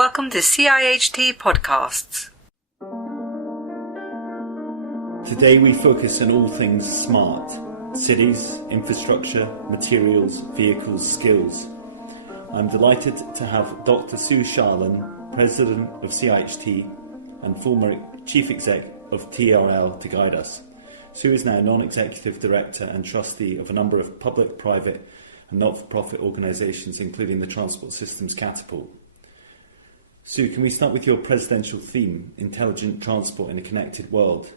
Welcome to CIHT Podcasts. Today we focus on all things smart: cities, infrastructure, materials, vehicles, skills. I'm delighted to have Dr. Sue Sharland, President of CIHT and former Chief Exec of TRL, to guide us. Sue is now Non-Executive Director and Trustee of a number of public, private and not-for-profit organisations, including the Transport Systems Catapult. Sue, can we start with your presidential theme, Intelligent Transport in a Connected World?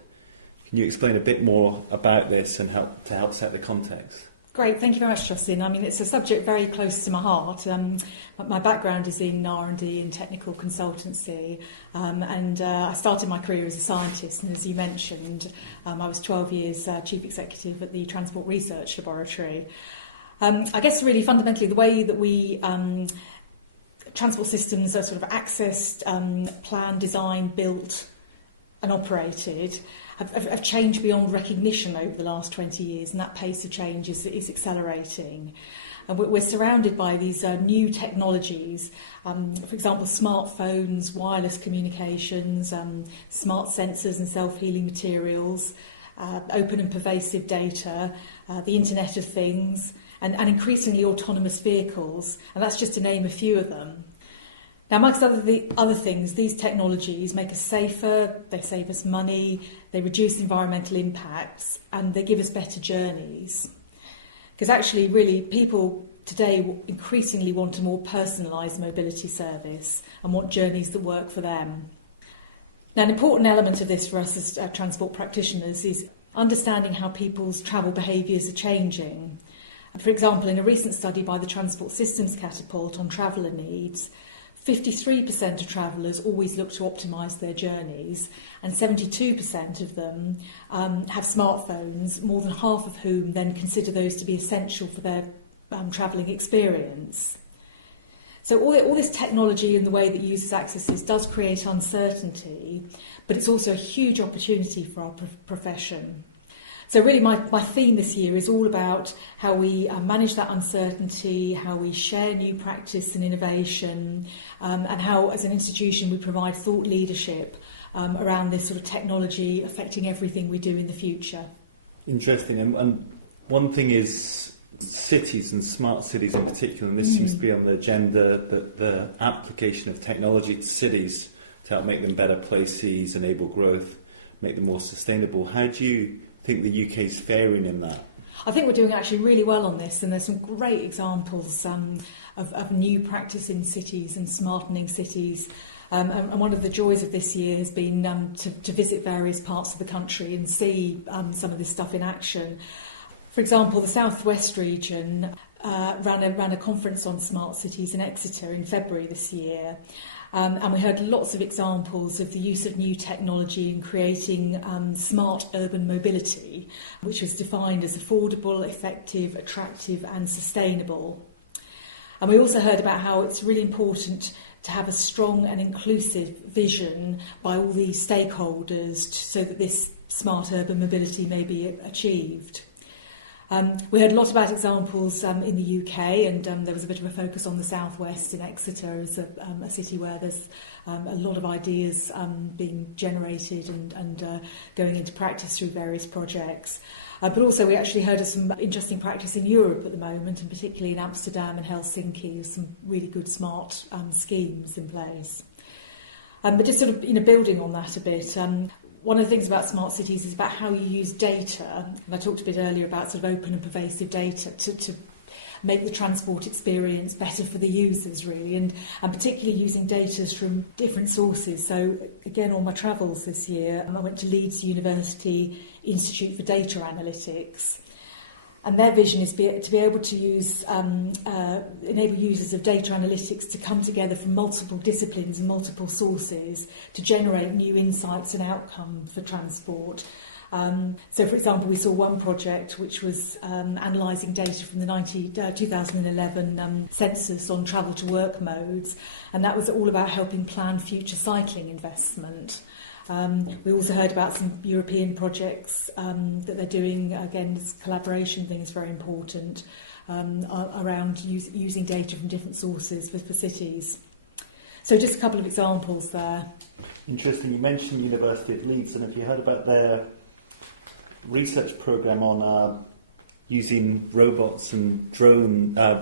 Can you explain a bit more about this and help set the context? Great, thank you very much, Trustee. I mean, it's a subject very close to my heart. My background is in R&D and technical consultancy, and I started my career as a scientist, and as you mentioned, I was 12 years Chief Executive at the Transport Research Laboratory. I guess really fundamentally the way that we transport systems are sort of accessed, planned, designed, built and operated have changed beyond recognition over the last 20 years, and that pace of change is accelerating. And we're surrounded by these new technologies, for example, smartphones, wireless communications, smart sensors and self-healing materials, open and pervasive data, the Internet of Things, and increasingly autonomous vehicles, and that's just to name a few of them. Now, amongst other things, these technologies make us safer, they save us money, they reduce environmental impacts, and they give us better journeys. Because actually, really, people today increasingly want a more personalised mobility service and want journeys that work for them. Now, an important element of this for us as transport practitioners is understanding how people's travel behaviours are changing. For example, in a recent study by the Transport Systems Catapult on traveller needs, 53% of travellers always look to optimise their journeys, and 72% of them have smartphones, more than half of whom then consider those to be essential for their travelling experience. So all this technology and the way that users access this does create uncertainty, but it's also a huge opportunity for our profession. So really my theme this year is all about how we manage that uncertainty, how we share new practice and innovation, and how as an institution we provide thought leadership around this sort of technology affecting everything we do in the future. Interesting. And one thing is cities and smart cities in particular, and this seems to be on the agenda, the application of technology to cities to help make them better places, enable growth, make them more sustainable. How do you think the UK's faring in that? I think we're doing actually really well on this, and there's some great examples of new practice in cities and smartening cities. And one of the joys of this year has been to visit various parts of the country and see some of this stuff in action. For example, the South West region ran a conference on smart cities in Exeter in February this year. And we heard lots of examples of the use of new technology in creating smart urban mobility, which was defined as affordable, effective, attractive and sustainable. And we also heard about how it's really important to have a strong and inclusive vision by all these stakeholders so that this smart urban mobility may be achieved. We heard a lot about examples in the UK, and there was a bit of a focus on the South West in Exeter as a city where there's a lot of ideas being generated and going into practice through various projects. But also we actually heard of some interesting practice in Europe at the moment, and particularly in Amsterdam and Helsinki, there's some really good smart schemes in place. But just sort of building on that a bit, one of the things about smart cities is about how you use data. And I talked a bit earlier about sort of open and pervasive data to make the transport experience better for the users, really, and particularly using data from different sources. So, again, on my travels this year, I went to Leeds University Institute for Data Analytics. And their vision is to be able to use, enable users of data analytics to come together from multiple disciplines and multiple sources to generate new insights and outcomes for transport. So, for example, we saw one project which was analysing data from the 2011 census on travel to work modes, and that was all about helping plan future cycling investment. We also heard about some European projects that they're doing. Again, this collaboration thing is very important around using data from different sources for cities. So just a couple of examples there. Interesting. You mentioned University of Leeds, and have you heard about their research programme on using robots and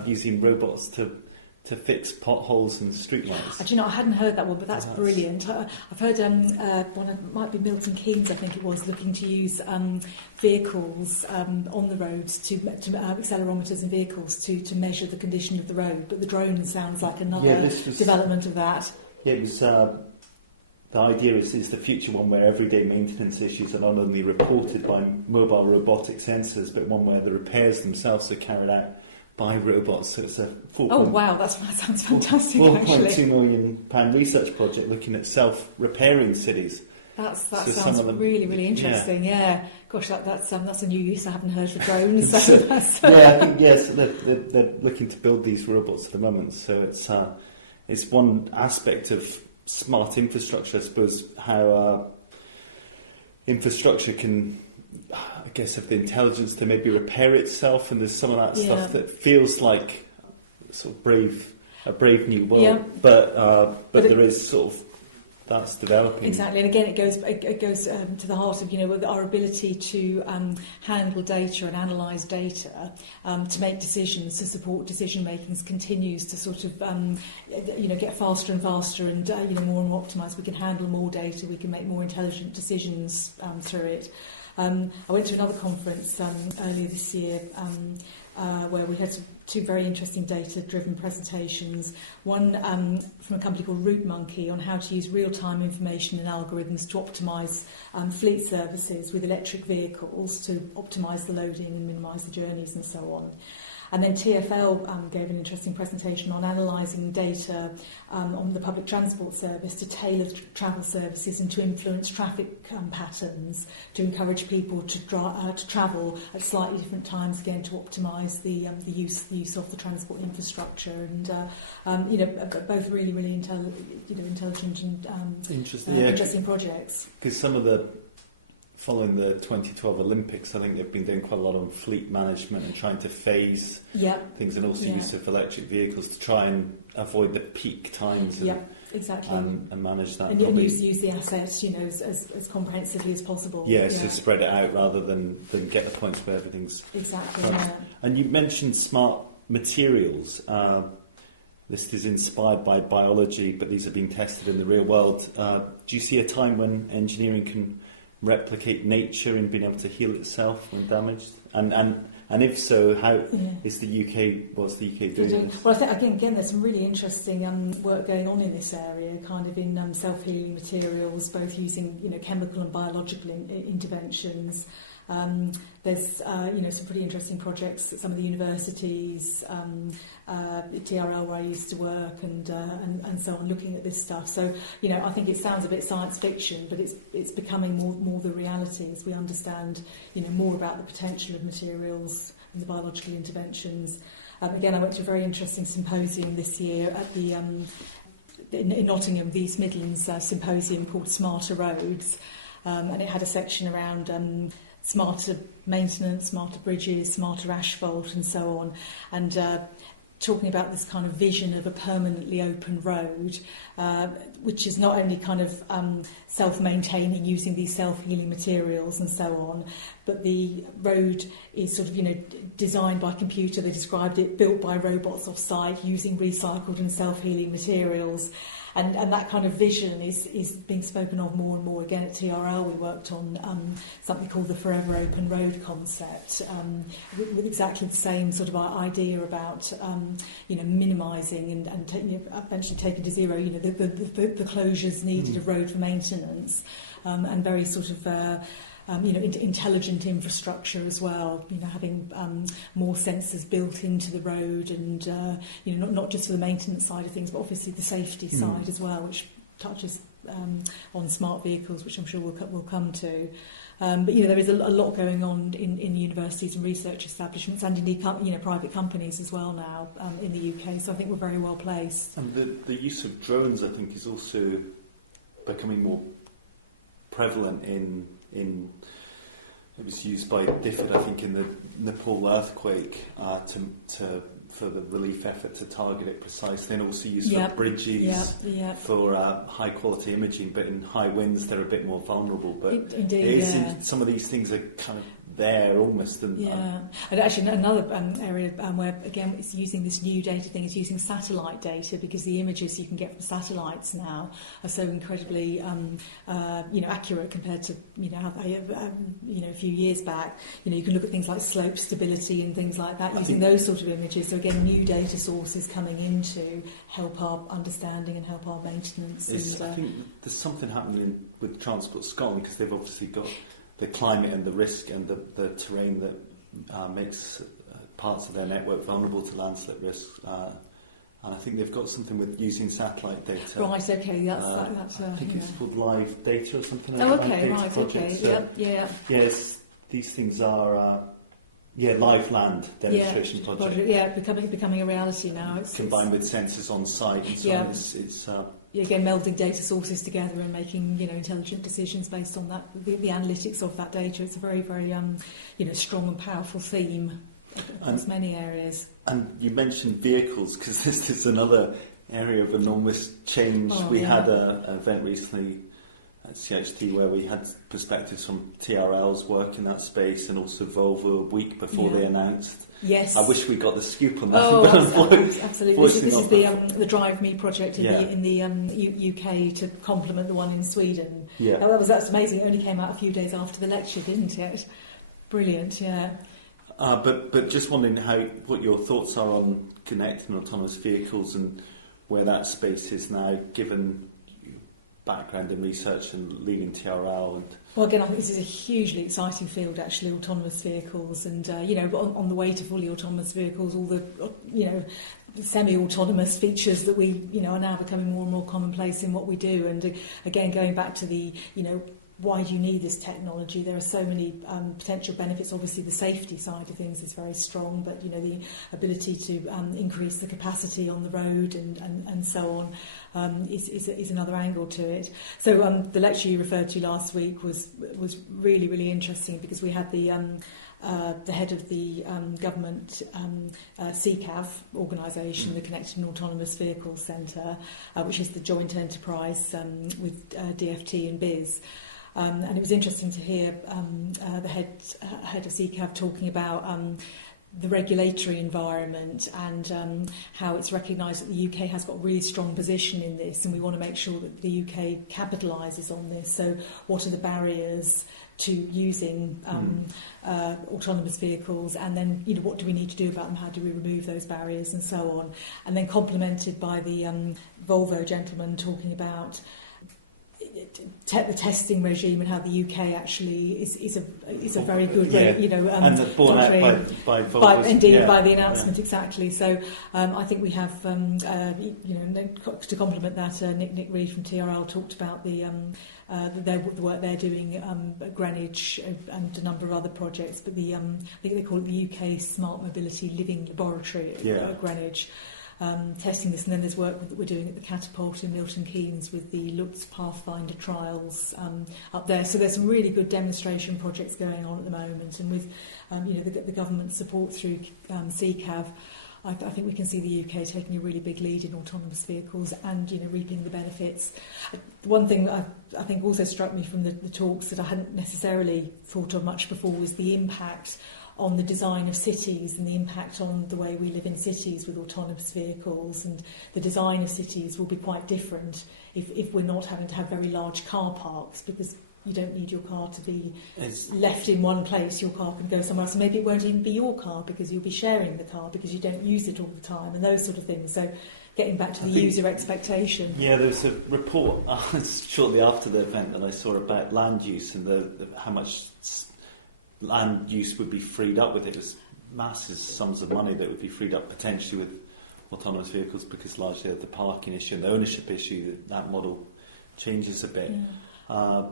using robots to fix potholes and streetlights? Do you know, I hadn't heard that one, but that's brilliant. I've heard one of, might be Milton Keynes, I think it was, looking to use vehicles on the roads to accelerometers in vehicles to measure the condition of the road. But the drone sounds like another development of that. Yeah, it was. The idea is the future one where everyday maintenance issues are not only reported by mobile robotic sensors, but one where the repairs themselves are carried out by robots. So it's a that sounds fantastic. £4.2 million research project looking at self-repairing cities. That sounds really interesting. Yeah. Gosh, that's a new use I haven't heard for drones. So I think yes, they're looking to build these robots at the moment. So it's one aspect of smart infrastructure, I suppose, how infrastructure can, I guess, have the intelligence to maybe repair itself, and there's some of that stuff that feels like sort of a brave new world, but there is sort of that's developing. Exactly, and again, it goes to the heart of our ability to handle data and analyse data to make decisions, to support decision making continues to sort of get faster and faster and more and more optimised. We can handle more data, we can make more intelligent decisions through it. I went to another conference earlier this year where we had two very interesting data-driven presentations. One from a company called Route Monkey on how to use real-time information and algorithms to optimise fleet services with electric vehicles to optimise the loading and minimise the journeys and so on. And then TfL gave an interesting presentation on analysing data on the public transport service to tailor travel services and to influence traffic patterns to encourage people to travel at slightly different times, again to optimise the use of the transport infrastructure, and both really intelligent and interesting projects. Because following the 2012 Olympics, I think they've been doing quite a lot on fleet management and trying to phase things, and also use of electric vehicles to try and avoid the peak times and manage that. And use the assets, as comprehensively as possible. So spread it out rather than get the points where everything's... Exactly, And you mentioned smart materials. This is inspired by biology, but these are being tested in the real world. Do you see a time when engineering can replicate nature in being able to heal itself when damaged? And if so, how is what's the UK doing this? Well, I think again there's some really interesting work going on in this area, kind of in self-healing materials, both using chemical and biological interventions. There's some pretty interesting projects at some of the universities, TRL where I used to work, and so on, looking at this stuff. So I think it sounds a bit science fiction, but it's becoming more the reality as we understand more about the potential of materials and the biological interventions. Again, I went to a very interesting symposium this year at the in Nottingham, the East Midlands symposium called Smarter Roads, and it had a section around smarter maintenance, smarter bridges, smarter asphalt and so on, and talking about this kind of vision of a permanently open road, which is not only kind of self-maintaining using these self-healing materials and so on, but the road is sort of designed by computer. They described it built by robots off-site using recycled and self-healing materials. And that kind of vision is being spoken of more and more. Again, at TRL, we worked on something called the Forever Open Road concept, with exactly the same sort of idea about minimising and eventually taking to zero the closures needed of road for maintenance, and very sort of intelligent infrastructure as well, having more sensors built into the road, and not just for the maintenance side of things, but obviously the safety side as well, which touches on smart vehicles, which I'm sure we'll come to. But there is a lot going on in universities and research establishments, and indeed private companies as well now in the UK. So I think we're very well placed. And the use of drones, I think, is also becoming more prevalent in it was used by DFID, I think, in the Nepal earthquake to for the relief effort to target it precisely, and also used for bridges, for high quality imaging. But in high winds, they're a bit more vulnerable. But some of these things are kind of there almost. And actually another area where again it's using this new data thing is using satellite data, because the images you can get from satellites now are so incredibly accurate compared to how they a few years back. You can look at things like slope stability and things like that using those sort of images. So again, new data sources coming in to help our understanding and help our maintenance. I think there's something happening with Transport Scotland, because they've obviously got the climate and the risk and the terrain that makes parts of their network vulnerable to landslip risks. And I think they've got something with using satellite data. Right, okay, that's I think it's called Live Data or something. Oh, okay, right, okay, so, Yes, these things are live land demonstration project. Becoming a reality now. Combined with sensors on site and so on. It's again, melding data sources together and making intelligent decisions based on that, the analytics of that data. It's a very, very strong and powerful theme across many areas. And you mentioned vehicles, because this is another area of enormous change. We had an event recently at CIHT where we had perspectives from TRL's work in that space, and also Volvo a week before they announced. Yes. I wish we got the scoop on that. Oh, absolutely. This is the Drive Me project in the UK to complement the one in Sweden. Yeah. That's amazing. It only came out a few days after the lecture, didn't it? Brilliant, yeah. But just wondering what your thoughts are on connecting autonomous vehicles and where that space is now, given your background in research and leading TRL. Well, again, I think this is a hugely exciting field, actually, autonomous vehicles, and on the way to fully autonomous vehicles, all the semi-autonomous features that we are now becoming more and more commonplace in what we do. And again, going back to the why do you need this technology? There are so many potential benefits. Obviously, the safety side of things is very strong, but the ability to increase the capacity on the road and so on is another angle to it. So the lecture you referred to last week was really, really interesting, because we had the head of the government CCAV organisation, the Connected and Autonomous Vehicles Centre, which is the joint enterprise with DFT and BIS. And it was interesting to hear the head of CCAV talking about the regulatory environment and how it's recognised that the UK has got a really strong position in this, and we want to make sure that the UK capitalises on this. So what are the barriers to using autonomous vehicles, and then what do we need to do about them, how do we remove those barriers, and so on. And then complemented by the Volvo gentleman talking about the testing regime and how the UK actually is a very good and borne out by Volvo, by the announcement exactly. So I think we have to complement that, Nick Reed from TRL talked about the work they're doing at Greenwich and a number of other projects, but I think they call it the UK Smart Mobility Living Laboratory at Greenwich. Testing this, and then there's work that we're doing at the Catapult in Milton Keynes with the Lutz Pathfinder trials up there. So there's some really good demonstration projects going on at the moment, and with the government support through CCAV, I think we can see the UK taking a really big lead in autonomous vehicles and reaping the benefits. One thing I think also struck me from the talks that I hadn't necessarily thought of much before was the impact on the design of cities and the impact on the way we live in cities with autonomous vehicles. And the design of cities will be quite different if we're not having to have very large car parks, because you don't need your car to be left in one place. Your car can go somewhere else, and maybe it won't even be your car because you'll be sharing the car because you don't use it all the time, and those sort of things. So getting back to the user expectation. Yeah, there was a report shortly after the event that I saw about land use and how much land use would be freed up with it. Just massive sums of money that would be freed up potentially with autonomous vehicles, because largely the parking issue and the ownership issue, that model changes a bit. But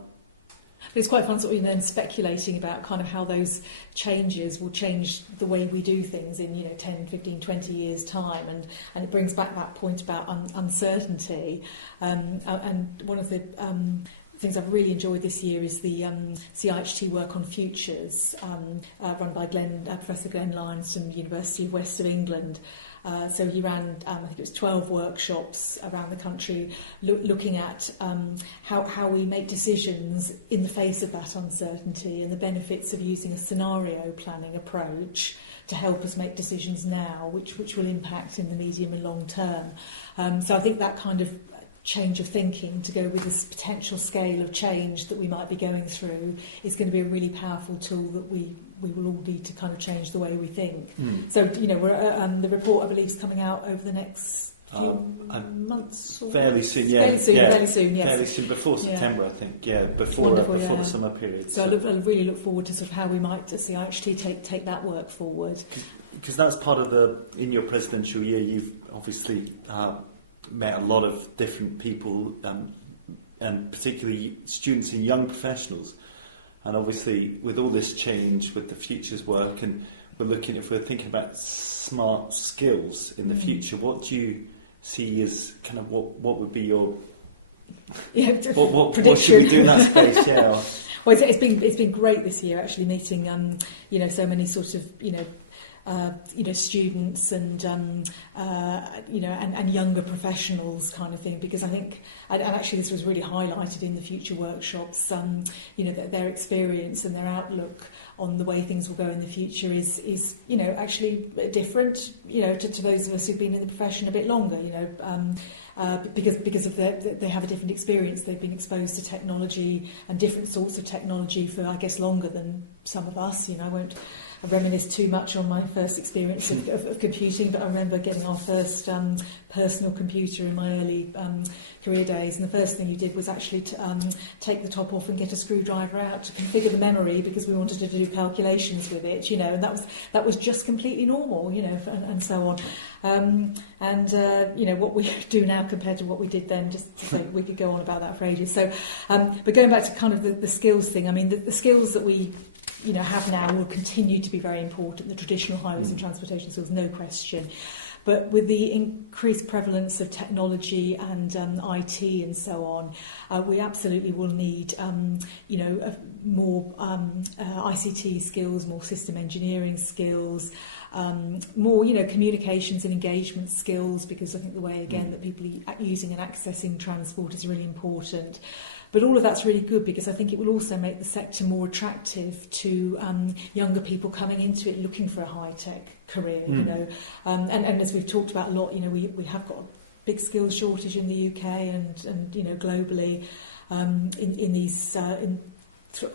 it's quite fun sort of then speculating about kind of how those changes will change the way we do things in 10, 15, 20 years time, and it brings back that point about uncertainty, and one of the things I've really enjoyed this year is the CIHT work on futures, run by Professor Glenn Lyons from the University of West of England. So he ran, I think it was 12 workshops around the country looking at how we make decisions in the face of that uncertainty and the benefits of using a scenario planning approach to help us make decisions now, which will impact in the medium and long term. So I think that kind of change of thinking to go with this potential scale of change that we might be going through is going to be a really powerful tool that we will all need to kind of change the way we think. So, we're, the report, I believe, is coming out over the next few months? Or fairly soon, yes. Fairly soon, before September, I think, before the summer period. So I really look forward to sort of how we might, at CIHT, take that work forward. Because that's part of in your presidential year, you've obviously met a lot of different people, and particularly students and young professionals. And obviously, with all this change, with the futures work, and if we're thinking about smart skills in the future, what do you see as kind of what would be your what should we do in that space? Yeah. Well, it's been great this year actually meeting so many sort of students and and younger professionals kind of thing, because I think, and actually this was really highlighted in the future workshops, their experience and their outlook on the way things will go in the future is actually different, to those of us who've been in the profession a bit longer, because of they have a different experience. They've been exposed to technology and different sorts of technology for, I guess, longer than some of us. I won't reminisce too much on my first experience of computing, but I remember getting our first personal computer in my early career days, and the first thing you did was actually to take the top off and get a screwdriver out to configure the memory, because we wanted to do calculations with it, and that was just completely normal, and so on. What we do now compared to what we did then, just to say, we could go on about that for ages. So, but going back to kind of the skills thing, I mean, the skills that we have now will continue to be very important. The traditional highways and transportation skills, no question. But with the increased prevalence of technology and IT and so on, we absolutely will need, more ICT skills, more system engineering skills, more, communications and engagement skills, because I think the way, again, that people are using and accessing transport is really important. But all of that's really good, because I think it will also make the sector more attractive to younger people coming into it looking for a high-tech career, And as we've talked about a lot, we have got a big skills shortage in the UK and globally in these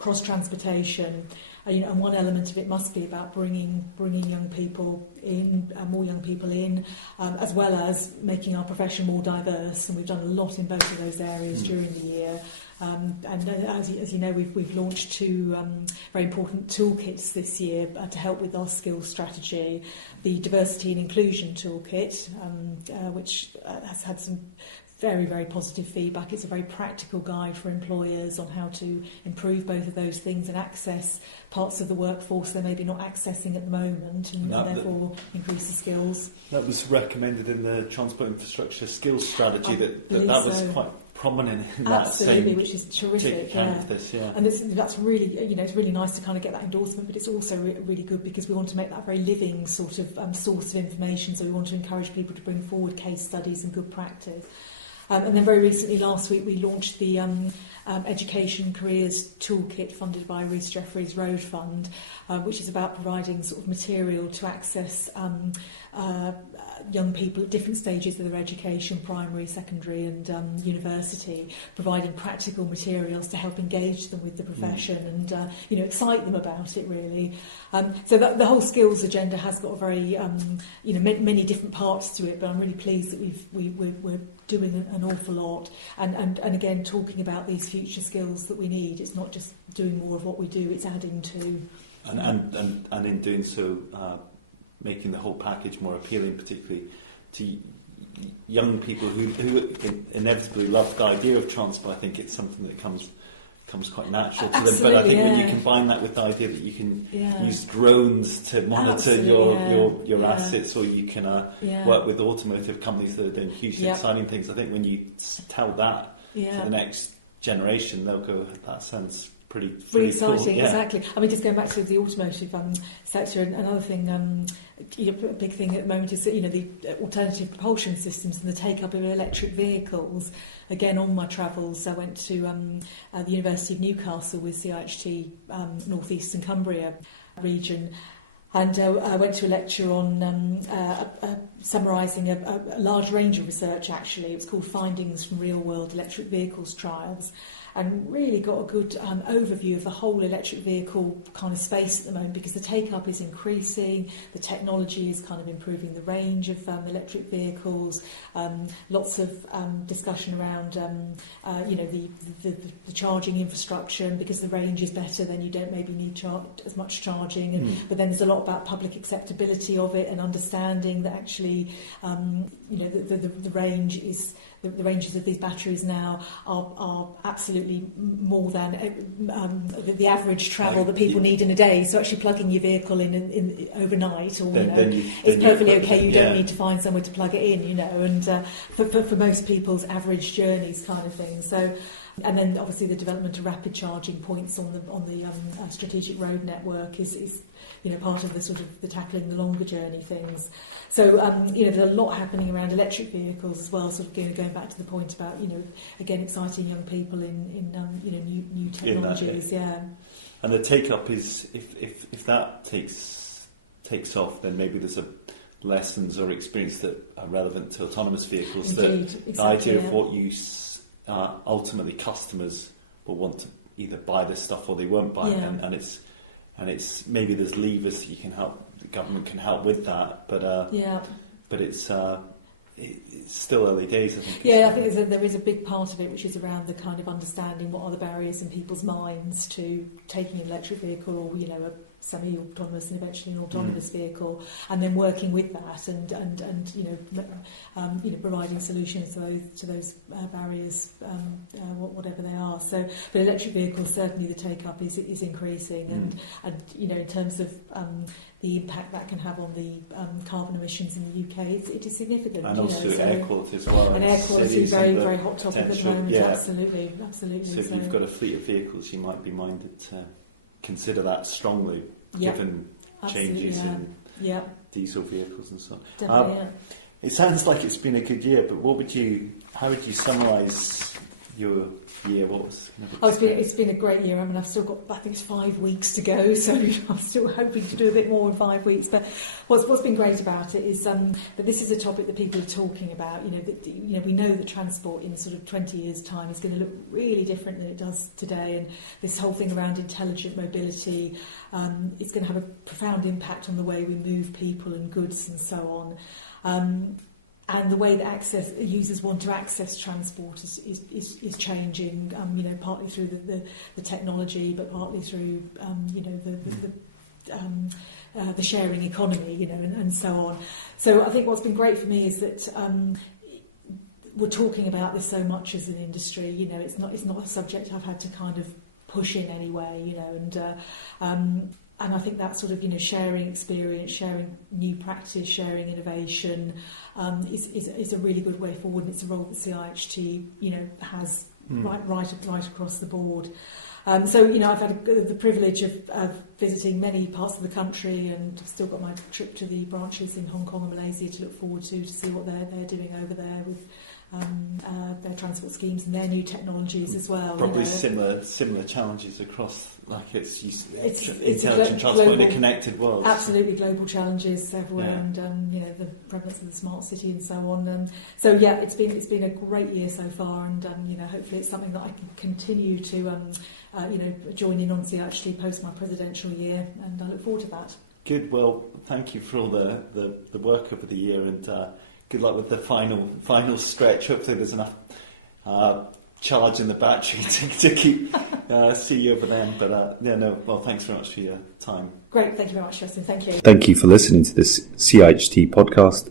cross transportation. And one element of it must be about bringing young people in, more young people in, as well as making our profession more diverse. And we've done a lot in both of those areas during the year. And as you know, we've launched two very important toolkits this year to help with our skills strategy. The Diversity and Inclusion Toolkit, which has had some very, very positive feedback. It's a very practical guide for employers on how to improve both of those things and access parts of the workforce they're maybe not accessing at the moment, and therefore increase the skills. That was recommended in the Transport Infrastructure Skills Strategy, that was quite prominent in that same, which is terrific. And that's really, it's really nice to kind of get that endorsement, but it's also really good because we want to make that very living sort of source of information. So we want to encourage people to bring forward case studies and good practice. And then very recently, last week, we launched the Education Careers Toolkit funded by Rhys Jeffreys Road Fund, which is about providing sort of material to access young people at different stages of their education, primary, secondary and university, providing practical materials to help engage them with the profession and excite them about it, really. So that the whole skills agenda has got a very many different parts to it, but I'm really pleased that we're doing an awful lot, and again talking about these future skills that we need. It's not just doing more of what we do, it's adding to. And in doing so, making the whole package more appealing, particularly to young people who inevitably love the idea of transport. I think it's something that comes quite natural to them. But I think when you combine that with the idea that you can use drones to monitor your assets, or you can work with automotive companies that are doing hugely exciting things, I think when you tell that to the next generation, they'll go, that sounds pretty exciting, cool. Yeah. Exactly. I mean, just going back to the automotive sector, and another thing, a big thing at the moment is that, the alternative propulsion systems and the take-up of electric vehicles. Again, on my travels, I went to the University of Newcastle with CIHT, North East and Cumbria region. And I went to a lecture on summarising a large range of research, actually. It was called Findings from Real-World Electric Vehicles Trials, and really got a good overview of the whole electric vehicle kind of space at the moment, because the take-up is increasing, the technology is kind of improving the range of electric vehicles, lots of discussion around the charging infrastructure, and because the range is better, then you don't maybe need as much charging, but then there's a lot about public acceptability of it and understanding that actually the range is the ranges of these batteries now are absolutely more than the average travel that people need in a day. So actually plugging your vehicle in overnight, or it's perfectly okay. You don't need to find somewhere to plug it in, and for most people's average journeys, kind of thing. So. And then obviously the development of rapid charging points on the strategic road network is part of the sort of the tackling the longer journey things. So there's a lot happening around electric vehicles as well. Sort of going back to the point about again exciting young people in new technologies. And the take up is if that takes off, then maybe there's lessons or experience that are relevant to autonomous vehicles. Indeed, that exactly, the idea of what you ultimately customers will want to either buy this stuff or they won't buy it, and it's maybe there's levers that you can help, the government can help with that, but it's still early days, I think. I think there is a big part of it which is around the kind of understanding what are the barriers in people's minds to taking an electric vehicle, or a semi-autonomous and eventually an autonomous vehicle, and then working with that and providing solutions to those barriers, whatever they are. So, but electric vehicles, certainly the take-up is increasing, and in terms of the impact that can have on the carbon emissions in the UK, it is significant. And also air quality as well. And air quality is very, very hot topic at the moment. Absolutely. So if you've got a fleet of vehicles, you might be minded to consider that strongly, given changes in diesel vehicles and so on. Definitely, It sounds like it's been a good year, but how would you summarise your year? It's been a great year. I mean, I've still got, I think it's 5 weeks to go, so I'm still hoping to do a bit more in 5 weeks. But what's been great about it is that this is a topic that people are talking about. We know that transport in sort of 20 years' time is going to look really different than it does today, and this whole thing around intelligent mobility is going to have a profound impact on the way we move people and goods and so on. And the way that users want to access transport is changing, partly through the technology, but partly through the sharing economy, and so on. So I think what's been great for me is that we're talking about this so much as an industry. It's not a subject I've had to kind of push in any way, and I think that sort of, sharing experience, sharing new practice, sharing innovation is a really good way forward, and it's a role that CIHT, has right across the board. So, I've had the privilege of visiting many parts of the country, and I've still got my trip to the branches in Hong Kong and Malaysia to look forward to see what they're doing over there with their transport schemes and their new technologies as well. Probably similar challenges across, like it's intelligent transport in a connected world. Absolutely, global challenges everywhere, and the prevalence of the smart city and so on. So it's been a great year so far, and hopefully it's something that I can continue to join in on CIHT post my presidential year, and I look forward to that. Good. Well, thank you for all the work over the year, and good luck with the final stretch. Hopefully there's enough charge in the battery to keep see you over then. But well, thanks very much for your time. Great, thank you very much, Justin. Thank you. Thank you for listening to this CIHT podcast.